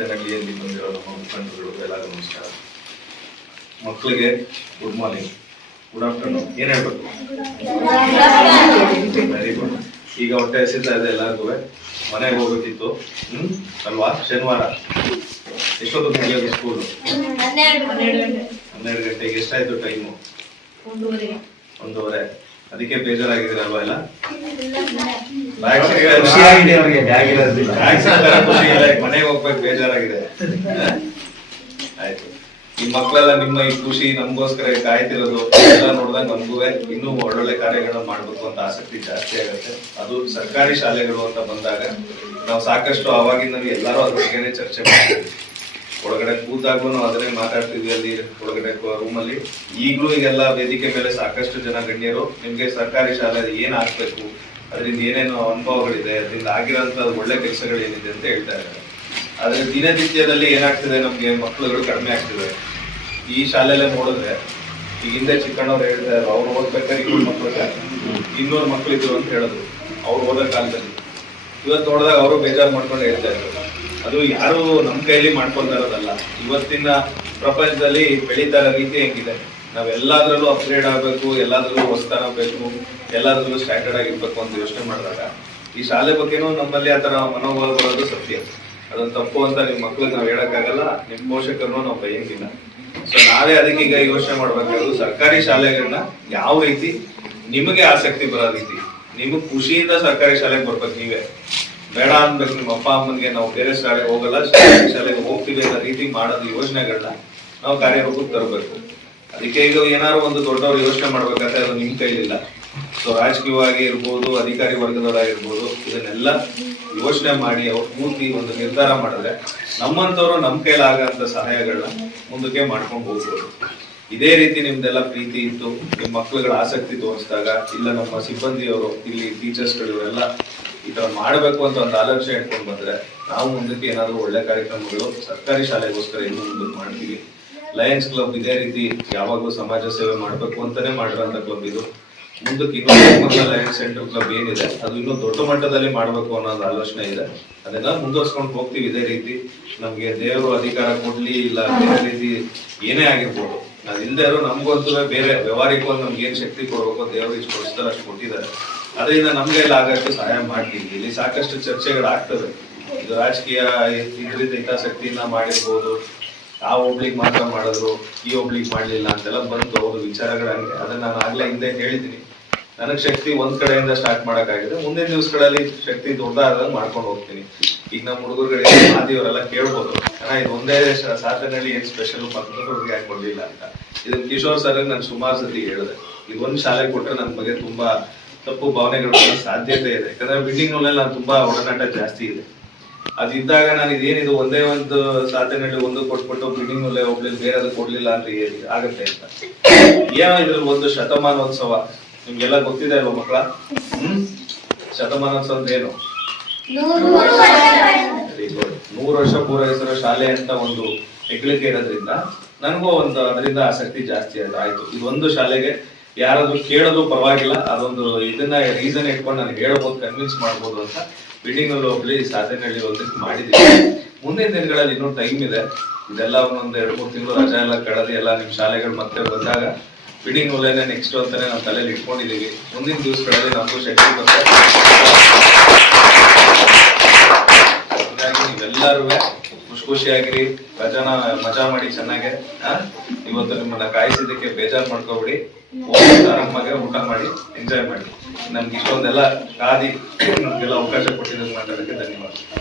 ಸಾಧನೆಯಲ್ಲಿ ಬಂದಿರೋ ನಮ್ಮ ಮುಖಂಡರುಗಳು ಎಲ್ಲರಿಗೂ ನಮಸ್ಕಾರ. ಮಕ್ಕಳಿಗೆ ಗುಡ್ ಮಾರ್ನಿಂಗ್, ಗುಡ್ ಆಫ್ಟರ್ನೂನ್ ಏನ್ ಹೇಳ್ಬೇಕು? Very good. ಈಗ ಹೊಟ್ಟೆ ಹಸಿತಾ ಇದೆ ಎಲ್ಲರಿಗೂ, ಮನೆಗೆ ಹೋಗ್ಬೇಕಿತ್ತು ಅಲ್ವಾ? ಶನಿವಾರ ಎಷ್ಟೊತ್ತು ಮುಗಿಯೋದು ಸ್ಕೂಲು? 12 ಗಂಟೆಗೆ. ಎಷ್ಟಾಯ್ತು ಟೈಮು? 1:30. ಅದಕ್ಕೆ ಬೇಜಾರಾಗಿದ್ದೀರಲ್ವಾ ಎಲ್ಲ? ಮನೆಗೆ ಹೋಗ್ಬೇಕು, ಬೇಜಾರಾಗಿದೆ. ಆಯ್ತು. ಈ ಮಕ್ಕಳೆಲ್ಲ ನಿಮ್ಮ ಈ ಖುಷಿ ನಮಗೋಸ್ಕರ ಕಾಯ್ತಿರೋದು ಎಲ್ಲ ನೋಡಿದಾಗ ನಮಗೂ ಇನ್ನೂ ಒಳ್ಳೊಳ್ಳೆ ಕಾರ್ಯಗಳನ್ನ ಮಾಡ್ಬೇಕು ಅಂತ ಆಸಕ್ತಿ ಜಾಸ್ತಿ ಆಗುತ್ತೆ. ಅದು ಸರ್ಕಾರಿ ಶಾಲೆಗಳು ಅಂತ ಬಂದಾಗ ನಾವು ಸಾಕಷ್ಟು ಅವಾಗಿಂದ ಎಲ್ಲರೂ ಅದ್ರ ಬಗ್ಗೆನೇ ಚರ್ಚೆ ಮಾಡ್ತೀವಿ. ಒಳಗಡೆ ಕೂತಾಗೂ ನಾವು ಅದನ್ನೇ ಮಾತಾಡ್ತಿದ್ವಿ ಅಲ್ಲಿ ಒಳಗಡೆ ರೂಮಲ್ಲಿ. ಈಗಲೂ ಈಗೆಲ್ಲ ವೇದಿಕೆ ಮೇಲೆ ಸಾಕಷ್ಟು ಜನ ಗಣ್ಯರು ನಿಮ್ಗೆ ಸರ್ಕಾರಿ ಶಾಲೆ ಏನ್ ಆಗ್ಬೇಕು, ಅದರಿಂದ ಏನೇನು ಅನುಭವಗಳಿದೆ, ಅದರಿಂದ ಆಗಿರೋಂಥ ಒಳ್ಳೆ ಕೆಲಸಗಳು ಏನಿದೆ ಅಂತ ಹೇಳ್ತಾ ಇದ್ದಾರೆ. ಆದ್ರೆ ದಿನನಿತ್ಯದಲ್ಲಿ ಏನಾಗ್ತಿದೆ, ನಮ್ಗೆ ಮಕ್ಕಳುಗಳು ಕಡಿಮೆ ಆಗ್ತಿದೆ. ಈ ಶಾಲೆಯಲ್ಲೇ ನೋಡಿದ್ರೆ ಈಗ ಹಿಂದೆ ಚಿಕ್ಕಣ್ಣವ್ರು ಹೇಳ್ತಾ ಇದ್ರು, ಅವ್ರು ಓದ್ಬೇಕಾದ್ರೆ 200 ಮಕ್ಳು ಇದ್ರು ಅಂತ ಹೇಳಿದ್ರು ಅವ್ರು ಓದೋ ಕಾಲದಲ್ಲಿ. ಇವತ್ತು ನೋಡಿದಾಗ ಅವರು ಬೇಜಾರು ಮಾಡ್ಕೊಂಡು ಹೇಳ್ತಾ ಇದ್ರು. ಅದು ಯಾರು ನಮ್ಮ ಕೈಯಲ್ಲಿ ಮಾಡ್ಕೊಳ್ತಾ ಇರೋದಲ್ಲ. ಇವತ್ತಿನ ಪ್ರಪಂಚದಲ್ಲಿ ಬೆಳೀತಾ ಇರೋ ರೀತಿ ಹೆಂಗಿದೆ, ನಾವೆಲ್ಲದ್ರಲ್ಲೂ ಅಪ್ಗ್ರೇಡ್ ಆಗ್ಬೇಕು, ಎಲ್ಲಾದ್ರಲ್ಲೂ ಹೊಸತಾಗಬೇಕು, ಎಲ್ಲಾದ್ರಲ್ಲೂ ಸ್ಟ್ಯಾಂಡರ್ಡ್ ಆಗಿರ್ಬೇಕು ಅಂತ ಯೋಚನೆ ಮಾಡಿದಾಗ ಈ ಶಾಲೆ ಬಗ್ಗೆನೂ ನಮ್ಮಲ್ಲಿ ಆತರ ಮನೋಭಾವ ಬರೋದು ಸತ್ಯ. ಅದೊಂದು ತಪ್ಪು ಅಂತ ನಿಮ್ ಮಕ್ಳಿಗೆ ನಾವ್ ಹೇಳಕ್ಕಾಗಲ್ಲ, ನಿಮ್ ಪೋಷಕರನ್ನು ನಾವು ಬೈಯಂಗಿಲ್ಲ. ಸೊ ನಾವೇ ಅದಕ್ಕೆ ಈಗ ಯೋಚನೆ ಮಾಡ್ಬೇಕಾದ್ರು ಸರ್ಕಾರಿ ಶಾಲೆಗಳನ್ನ ಯಾವ ರೀತಿ ನಿಮಗೆ ಆಸಕ್ತಿ ಬರೋ ರೀತಿ, ನಿಮಗ್ ಖುಷಿಯಿಂದ ಸರ್ಕಾರಿ ಶಾಲೆಗೆ ಬರ್ಬೇಕು. ನೀವೇ ಬೇಡ ಅನ್ಬೇಕು ನಿಮ್ಮ ಅಪ್ಪ ಅಮ್ಮನ್ಗೆ ನಾವು ಬೇರೆ ಶಾಲೆಗೆ ಹೋಗಲ್ಲ, ಸರ್ಕಾರಿ ಶಾಲೆಗೆ ಹೋಗ್ತೀವಿ ಅನ್ನೋ ರೀತಿ ಮಾಡೋದು ಯೋಜನೆಗಳನ್ನ ನಾವು ಕಾರ್ಯರೂಪಕ್ಕೆ ತರಬೇಕು. ಅದಕ್ಕೆ ಈಗ ಏನಾದ್ರು ಒಂದು ದೊಡ್ಡವ್ರು ಯೋಚನೆ ಮಾಡ್ಬೇಕಾದ್ರೆ ಅದು ನಿಮ್ ಕೈಲಿಲ್ಲ. ಸೊ ರಾಜಕೀಯವಾಗಿ ಇರ್ಬೋದು, ಅಧಿಕಾರಿ ವರ್ಗದವರಾಗಿರ್ಬೋದು, ಇದನ್ನೆಲ್ಲ ಯೋಚನೆ ಮಾಡಿ ಅವ್ರು ಕೂತಿ ಒಂದು ನಿರ್ಧಾರ ಮಾಡಿದ್ರೆ ನಮ್ಮಂತವ್ರು ನಮ್ಮ ಕೈಲಾಗಂತ ಸಹಾಯಗಳನ್ನ ಮುಂದಕ್ಕೆ ಮಾಡ್ಕೊಂಡು ಹೋಗ್ಬೋದು. ಇದೇ ರೀತಿ ನಿಮ್ದೆಲ್ಲ ಪ್ರೀತಿ ಇತ್ತು, ನಿಮ್ಮ ಮಕ್ಳುಗಳ ಆಸಕ್ತಿ ತೋರಿಸಿದಾಗ ಇಲ್ಲ ನಮ್ಮ ಸಿಬ್ಬಂದಿಯವರು ಇಲ್ಲಿ ಟೀಚರ್ಸ್ಗಳು ಇವರೆಲ್ಲ ಈ ತರ ಮಾಡ್ಬೇಕು ಅಂತ ಒಂದು ಆಲೋಚನೆ ಇಟ್ಕೊಂಡು ಬಂದ್ರೆ ನಾವು ಮುಂದಕ್ಕೆ ಏನಾದ್ರು ಒಳ್ಳೆ ಕಾರ್ಯಕ್ರಮಗಳು ಸರ್ಕಾರಿ ಶಾಲೆಗೋಸ್ಕರ ಇನ್ನೂ ಮುಂದಕ್ಕೆ ಮಾಡ್ತೀವಿ. ಲಯನ್ಸ್ ಕ್ಲಬ್ ಇದೇ ರೀತಿ ಯಾವಾಗಲೂ ಸಮಾಜ ಸೇವೆ ಮಾಡ್ಬೇಕು ಅಂತಾನೆ ಮಾಡಿರೋಂಥ ಕ್ಲಬ್ ಇದು. ಮುಂದಕ್ಕೆ ಇನ್ನೂ ಲಯನ್ಸ್ ಸೆಂಟರ್ ಕ್ಲಬ್ ಏನಿದೆ ಅದು ಇನ್ನೂ ದೊಡ್ಡ ಮಟ್ಟದಲ್ಲಿ ಮಾಡ್ಬೇಕು ಅನ್ನೋದು ಆಲೋಚನೆ ಇದೆ. ಅದನ್ನ ಮುಂದುವರ್ಸ್ಕೊಂಡು ಹೋಗ್ತೀವಿ. ಇದೇ ರೀತಿ ನಮ್ಗೆ ದೇವರು ಅಧಿಕಾರ ಕೊಡ್ಲಿ ಇಲ್ಲ ಬೇರೆ ರೀತಿ ಏನೇ ಆಗಿರ್ಬೋದು, ನಾವ್ ಇಲ್ದೇ ಇರೋ ನಮ್ಗಂತೂ ಬೇರೆ ವ್ಯವಹಾರಿಕವಾಗಿ ನಮ್ಗೆ ಏನ್ ಶಕ್ತಿ ಕೊಡ್ಬೇಕು ದೇವರು ಇಷ್ಟು ವರ್ಷದಲ್ಲಿ ಅಷ್ಟು ಕೊಟ್ಟಿದ್ದಾರೆ. ಅದರಿಂದ ನಮ್ಗೆ ಎಲ್ಲ ಆಗಷ್ಟು ಸಹಾಯ ಮಾಡ್ತೀವಿ. ಇಲ್ಲಿ ಸಾಕಷ್ಟು ಚರ್ಚೆಗಳಾಗ್ತವೆ. ಇದು ರಾಜಕೀಯ ಇದರಿಂದ ಹಿತಾಸಕ್ತಿಯಿಂದ ಮಾಡಿರ್ಬೋದು, ಆ ಒಬ್ಳಿಗೆ ಮಾತ್ರ ಮಾಡಿದ್ರು ಈ ಒಬ್ಳಿಗೆ ಮಾಡ್ಲಿಲ್ಲ ಅಂತೆಲ್ಲ ಬಂತು ಅವ್ರ ವಿಚಾರಗಳಂಗೆ. ಅದನ್ನ ನಾನು ಆಗ್ಲೇ ಹಿಂದೆ ಹೇಳಿದ್ದೀನಿ. ನನಗ್ ಶಕ್ತಿ ಒಂದ್ ಕಡೆಯಿಂದ ಸ್ಟಾರ್ಟ್ ಮಾಡಕ್ಕಾಗಿದೆ, ಮುಂದಿನ ದಿವಸಗಳಲ್ಲಿ ಶಕ್ತಿ ದೊಡ್ಡದಾಗ ಮಾಡ್ಕೊಂಡು ಹೋಗ್ತೀನಿ. ಈಗ ನಮ್ಮ ಹುಡುಗರುಗಳಿಗೆ ಮಾದಿಯವರೆಲ್ಲ ಕೇಳ್ಬೋದು, ಇದು ಒಂದೇ ಸಾಧನೆಯಲ್ಲಿ ಏನ್ ಸ್ಪೆಷಲ್ ಪಕ್ಕದವ್ರಿಗೆ ಯಾಕೆ ಕೊಡ್ಲಿಲ್ಲ ಅಂತ. ಇದನ್ನ ಕಿಶೋರ್ ಸರ್ ನಾನು ಸುಮಾರು ಸತಿ ಹೇಳಿದೆ, ಇದೊಂದು ಶಾಲೆ ಕೊಟ್ರೆ ನನ್ನ ಬಗ್ಗೆ ತುಂಬಾ ತಪ್ಪು ಭಾವನೆಗಳು ಸಾಧ್ಯತೆ ಇದೆ. ಯಾಕಂದ್ರೆ ಬಿಲ್ಡಿಂಗ್ ನಲ್ಲಿ ನಾನು ತುಂಬಾ ಒಡನಾಟ ಜಾಸ್ತಿ ಇದೆ. ಅದಿದ್ದಾಗ ನಾನು ಇದೇನಿದು ಒಂದೇ ಒಂದು ಸಾಧನೆಯಲ್ಲಿ ಒಂದು ಕೊಟ್ಬಿಟ್ಟು ಬಿಲ್ಡಿಂಗ್ ನಲ್ಲೇ ಹೋಗ್ಲಿಲ್ಲ ಬೇರೆ ಅದು ಕೊಡ್ಲಿಲ್ಲ ಅಂತ ಆಗತ್ತೆ ಅಂತ. ಏನೋ ಇದ್ರಲ್ಲಿ ಒಂದು ಶತಮಾನೋತ್ಸವ ನಿಮ್ಗೆಲ್ಲ ಗೊತ್ತಿದೆ ಅಲ್ವಾ ಮಕ್ಕಳ? ಶತಮಾನೋತ್ಸವ ಅಂದ್ರೆ ಏನು? 100 ವರ್ಷ ಪೂರೈಸಿರೋ ಶಾಲೆ ಅಂತ ಒಂದು ಹೆಗ್ಗಳಿಕೆ ಇರೋದ್ರಿಂದ ನನಗೂ ಒಂದು ಅದರಿಂದ ಆಸಕ್ತಿ ಜಾಸ್ತಿ ಆಯ್ತು. ಇದೊಂದು ಶಾಲೆಗೆ ಯಾರಾದ್ರೂ ಕೇಳೋದು ಪರವಾಗಿಲ್ಲ, ಅದೊಂದು ಇದನ್ನ ರೀಸನ್ ಇಟ್ಕೊಂಡು ನನಗೆ ಹೇಳ್ಬೋದು, ಕನ್ವಿನ್ಸ್ ಮಾಡ್ಬೋದು ಅಂತ ಬಿಲ್ಡಿಂಗ್ ನಲ್ಲಿ ಹೋಗ್ಲಿ ಸಾಧನೆಯಲ್ಲಿ ಒಂದಕ್ಕೆ ಮಾಡಿದೀವಿ. ಮುಂದಿನ ದಿನಗಳಲ್ಲಿ ಇನ್ನೂ ಟೈಮ್ ಇದೆ. ಇದೆಲ್ಲ ಒಂದೊಂದು 2-3 ತಿಂಗಳು ರಜಾ ಎಲ್ಲ ಕಳೆದು ಎಲ್ಲ ನಿಮ್ ಶಾಲೆಗಳು ಮತ್ತೆ ಬಂದಾಗ ಬಿಲ್ಡಿಂಗ್ ನಲ್ಲೇನೆ ನೆಕ್ಸ್ಟ್ ಅಂತಾನೆ ನಾವು ತಲೆಯಲ್ಲಿ ಇಟ್ಕೊಂಡಿದೀವಿ. ಮುಂದಿನ ದಿವಸಗಳಲ್ಲಿ ನಮಗೂ ಶಕ್ತಿ ಬರುತ್ತೆ. ಹೀಗಾಗಿ ನೀವೆಲ್ಲರೂ ಖುಷಿಯಾಗಿರಿ, ರಜಾನ ಮಜಾ ಮಾಡಿ ಚೆನ್ನಾಗೆ. ಇವತ್ತು ನಿಮ್ಮನ್ನ ಕಾಯಿಸಿದ್ದಕ್ಕೆ ಬೇಜಾರು ಮಾಡ್ಕೋಬಿಡಿ, ಆರಾಮಾಗಿ ಊಟ ಮಾಡಿ ಎಂಜಾಯ್ ಮಾಡಿ. ನಮ್ಗೆ ಇಷ್ಟೊಂದೆಲ್ಲ ಕಾದಿ ನಮ್ಗೆಲ್ಲ ಅವಕಾಶ ಕೊಟ್ಟಿದ್ದಕ್ಕೆ ಮಾತಾಡೋದಕ್ಕೆ ಧನ್ಯವಾದ.